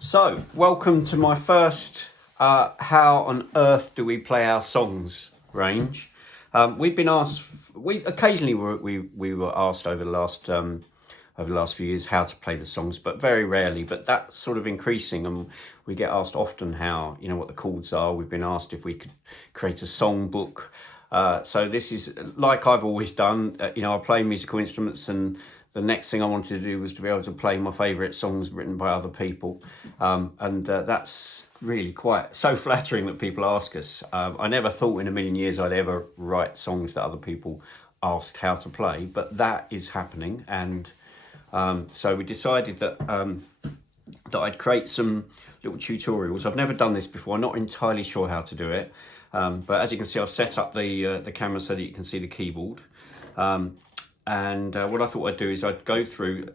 So, welcome to my first How on Earth Do We Play Our Songs range. We've been asked, we occasionally we were asked over the last few years how to play the songs, but very rarely. But that's sort of increasing, and we get asked often how, what the chords are. We've been asked if we could create a song book. So this is like I've always done. I play musical instruments, and the next thing I wanted to do was to be able to play my favourite songs written by other people. That's really quite so flattering that people ask us. I never thought in a million years I'd ever write songs that other people asked how to play, but that is happening. And so we decided that I'd create some little tutorials. I've never done this before. I'm not entirely sure how to do it. But as you can see, I've set up the camera so that you can see the keyboard. And what I thought I'd do is I'd go through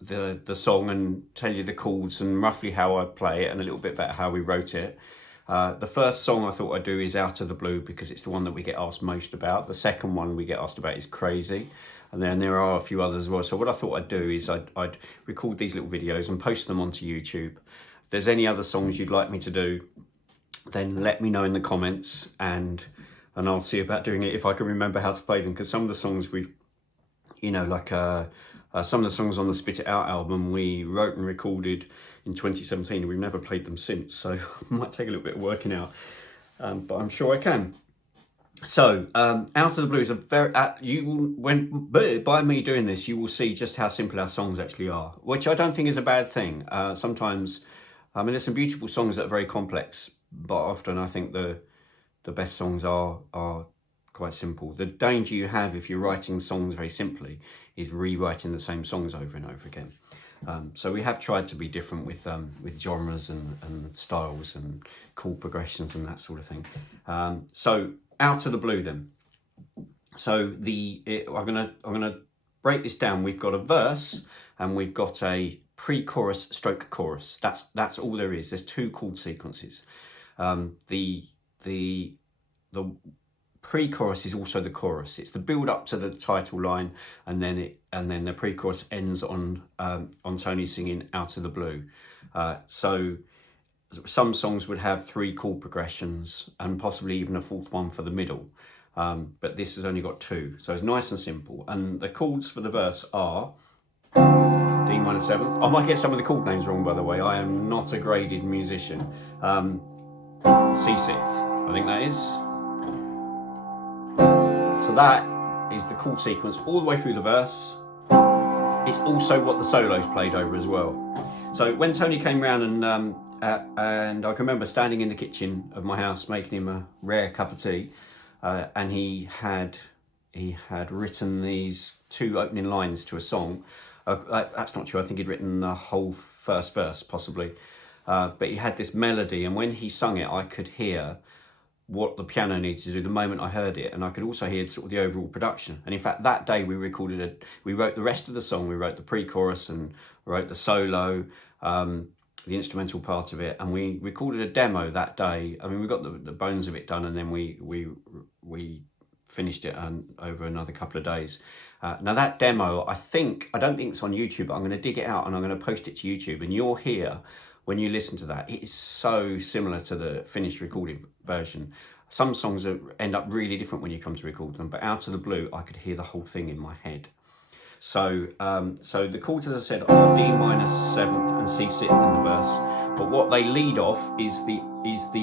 the song and tell you the chords and roughly how I play it and a little bit about how we wrote it. The first song I thought I'd do is Out of the Blue because it's the one that we get asked most about. The second one we get asked about is Crazy. And then there are a few others as well. So what I thought I'd do is I'd record these little videos and post them onto YouTube. If there's any other songs you'd like me to do, then let me know in the comments and I'll see about doing it if I can remember how to play them. Because some of the songs we've, some of the songs on the Spit It Out album we wrote and recorded in 2017 and we've never played them since. So it might take a little bit of working out, but I'm sure I can. So Out of the Blue is a very, by me doing this, you will see just how simple our songs actually are, which I don't think is a bad thing. Sometimes, there's some beautiful songs that are very complex, but often I think the best songs are quite simple. The danger you have if you're writing songs very simply is rewriting the same songs over and over again. So we have tried to be different with genres and styles and chord progressions and that sort of thing. So Out of the Blue then. So I'm gonna break this down. We've got a verse and we've got a pre-chorus stroke chorus. That's all there is. There's two chord sequences. The pre-chorus is also the chorus. It's the build up to the title line, and then the pre-chorus ends on Tony singing Out of the Blue. So some songs would have three chord progressions and possibly even a fourth one for the middle, but this has only got two, so it's nice and simple. And the chords for the verse are D minor seventh. I might get some of the chord names wrong, by the way. I am not a graded musician. C sixth, I think that is. So that is the chord sequence all the way through the verse. It's also what the solo's played over as well. So when Tony came round and I can remember standing in the kitchen of my house making him a rare cup of tea, and he had written these two opening lines to a song. That's not true. I think he'd written the whole first verse possibly. But he had this melody, and when he sung it, I could hear what the piano needed to do the moment I heard it, and I could also hear sort of the overall production. And in fact, that day we wrote the rest of the song. We wrote the pre-chorus and wrote the solo, the instrumental part of it, and we recorded a demo that day. I mean, we got the bones of it done, and then we finished it over another couple of days. Now that demo, I don't think it's on YouTube, but I'm going to dig it out and I'm going to post it to YouTube, and you'll hear when you listen to that, it is so similar to the finished recorded version. Some songs end up really different when you come to record them, but Out of the Blue, I could hear the whole thing in my head. So the chords, as I said, are D minor seventh and C sixth in the verse, but what they lead off is the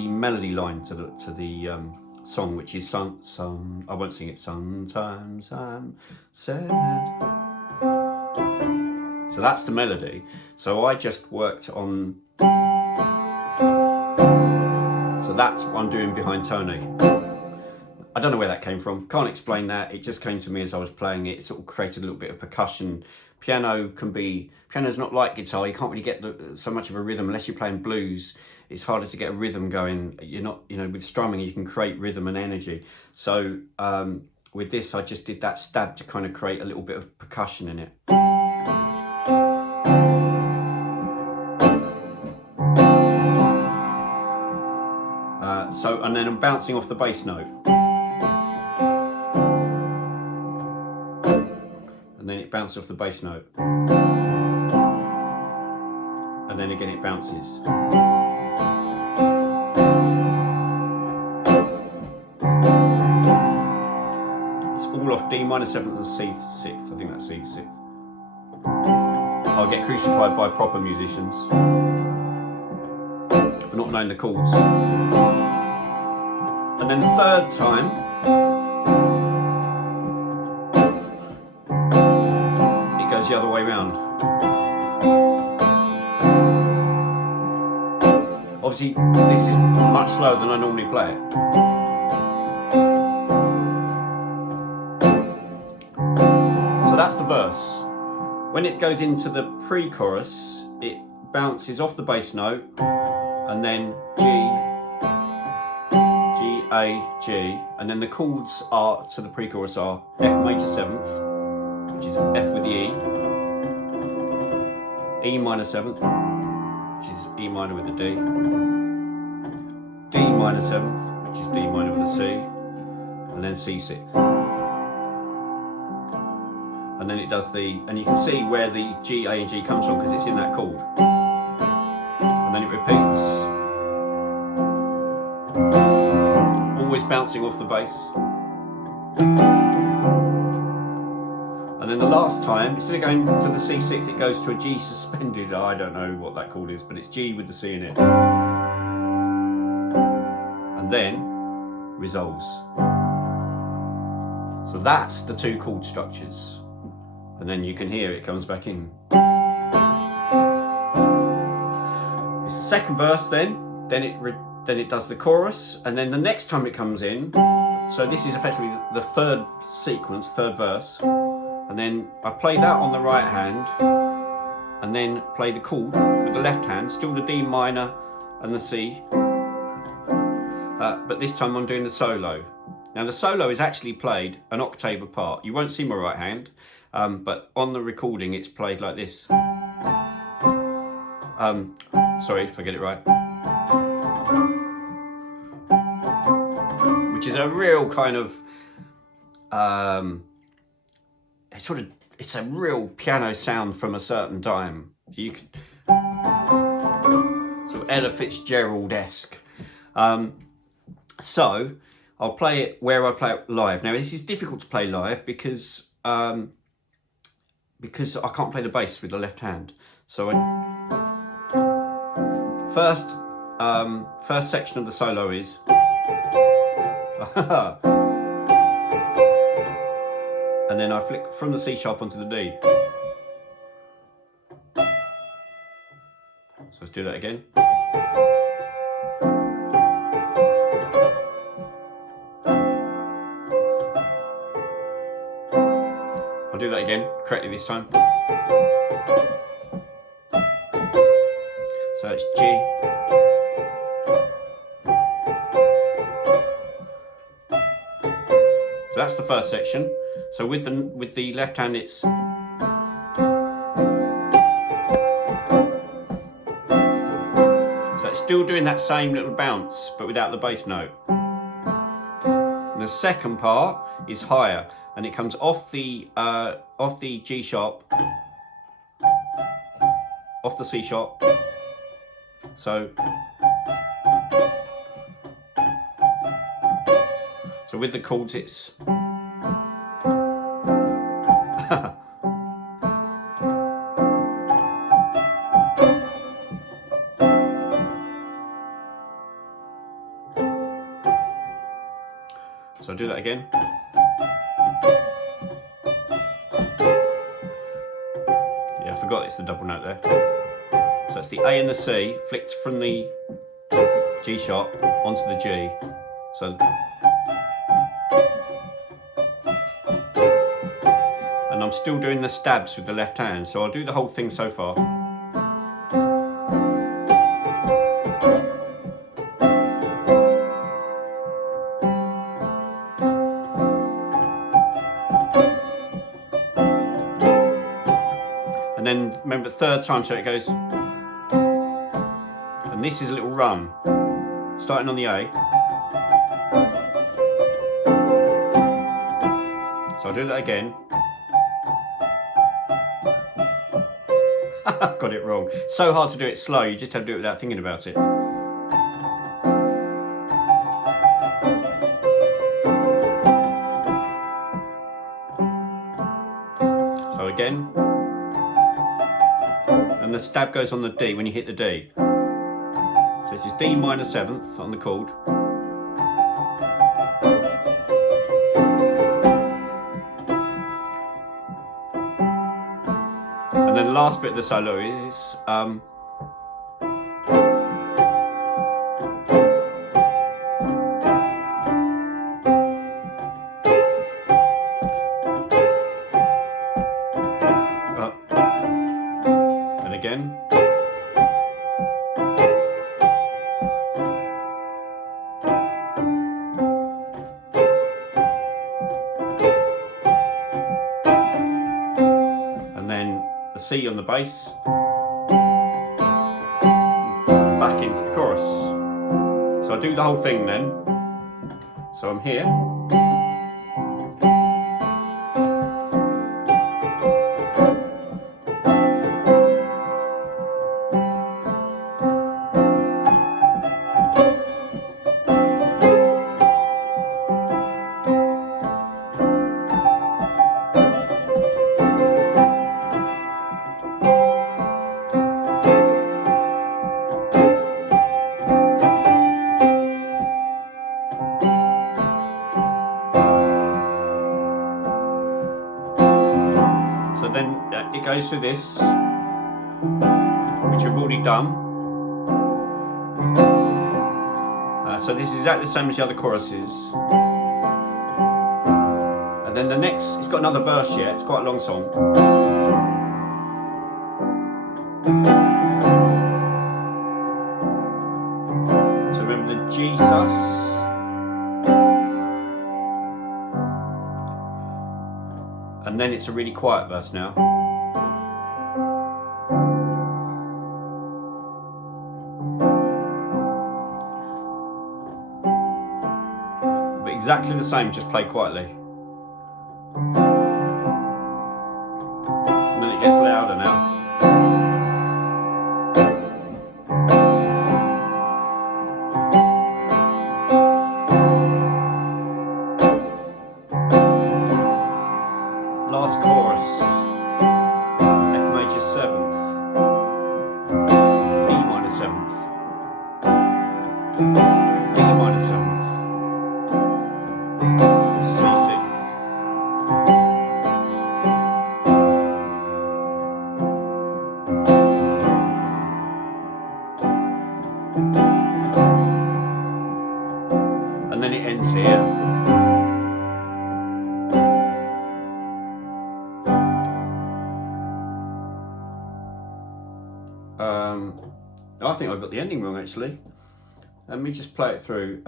melody line to the song, which is some. I won't sing it. Sometimes I'm sad. So that's the melody. So I just worked on. So that's what I'm doing behind Tony. I don't know where that came from. Can't explain that. It just came to me as I was playing it. It sort of created a little bit of percussion. Piano's not like guitar. You can't really get so much of a rhythm unless you're playing blues. It's harder to get a rhythm going. You're not, with strumming you can create rhythm and energy. So with this, I just did that stab to kind of create a little bit of percussion in it. And then I'm bouncing off the bass note. And then it bounces off the bass note. And then again it bounces. It's all off D minor 7th and C 6th. I think that's C 6th. I'll get crucified by proper musicians for not knowing the chords. And then the third time, it goes the other way round. Obviously, this is much slower than I normally play it. So that's the verse. When it goes into the pre-chorus, it bounces off the bass note, and then G, A, G, and then the chords are to the pre-chorus are F major 7th, which is F with the E minor 7th, which is E minor with the D, D minor 7th, which is D minor with the C, and then C 6th. And then it does and you can see where the G, A and G comes from because it's in that chord. And then it repeats. Always bouncing off the bass. And then the last time, instead of going to the C 6th, it goes to a G suspended. I don't know what that chord is, but it's G with the C in it. And then resolves. So that's the two chord structures. And then you can hear it comes back in. It's the second verse then it does the chorus, and then the next time it comes in, so this is effectively the third sequence, third verse, and then I play that on the right hand, and then play the chord with the left hand, still the D minor and the C, but this time I'm doing the solo. Now the solo is actually played an octave apart. You won't see my right hand, but on the recording it's played like this. Sorry if I get it right. Which is a real kind of, it's a real piano sound from a certain time. You can, sort of Ella Fitzgerald-esque. So I'll play it where I play it live. Now this is difficult to play live because I can't play the bass with the left hand. So first section of the solo is and then I flick from the C sharp onto the D. So let's do that again. I'll do that again, correctly this time. So it's G, so that's the first section. So with the left hand it's so it's still doing that same little bounce but without the bass note. And the second part is higher and it comes off the G sharp, off the C sharp. So with the chords it's so I'll do that again. Yeah, I forgot it's the double note there. So it's the A and the C flicked from the G sharp onto the G. So and I'm still doing the stabs with the left hand, so I'll do the whole thing so far. And then remember the third time, so it goes, and this is a little run, starting on the A. So I'll do that again. Got it wrong. So hard to do it slow, you just have to do it without thinking about it. So again, and the stab goes on the D when you hit the D. So this is D minor 7th on the chord. And then the last bit of the solo is and again. And then the C on the bass, back into the chorus. So I do the whole thing then. So I'm here. So then it goes through this, which we've already done. So this is exactly the same as the other choruses. And then the next, it's got another verse yet, it's quite a long song. So remember the G sus. And then it's a really quiet verse now. But exactly the same, just played quietly. And then it gets louder now. Last chorus, F major 7th, E minor 7th, D minor 7th, C 6th, and then it ends here. I think I got the ending wrong actually. Let me just play it through.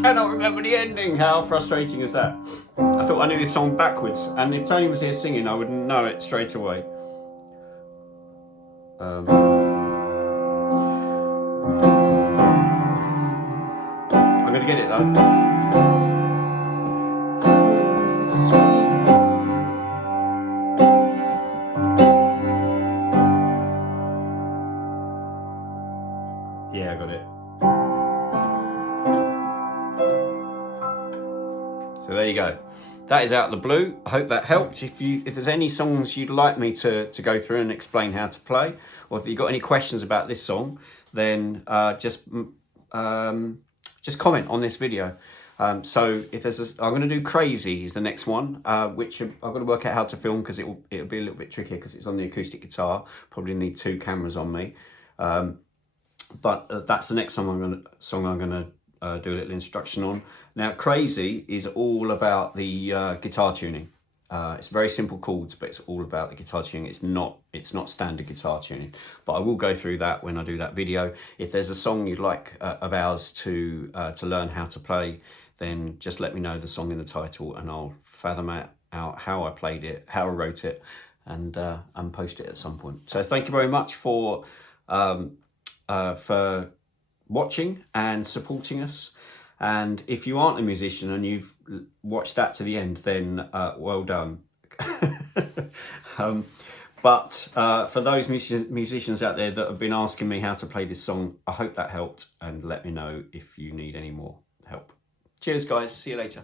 Cannot remember the ending. How frustrating is that? I thought I knew this song backwards, and if Tony was here singing, I would know it straight away. I'm going to get it though. Yeah, I got it. So there you go. That is out of the blue. I hope that helped. If there's any songs you'd like me to go through and explain how to play, or if you've got any questions about this song, then just comment on this video. So if there's I'm going to do Crazy is the next one, which I've got to work out how to film because it'll be a little bit trickier because it's on the acoustic guitar. Probably need 2 cameras on me. But that's the next song I'm going to do a little instruction on. Now, Crazy is all about the guitar tuning. It's very simple chords, but it's all about the guitar tuning. It's not standard guitar tuning, but I will go through that when I do that video. If there's a song you'd like of ours to learn how to play, then just let me know the song in the title, and I'll fathom out how I played it, how I wrote it, and post it at some point. So thank you very much for watching and supporting us. And if you aren't a musician and you've watched that to the end, then well done. But for those musicians out there that have been asking me how to play this song, I hope that helped, and let me know if you need any more help. Cheers guys, see you later.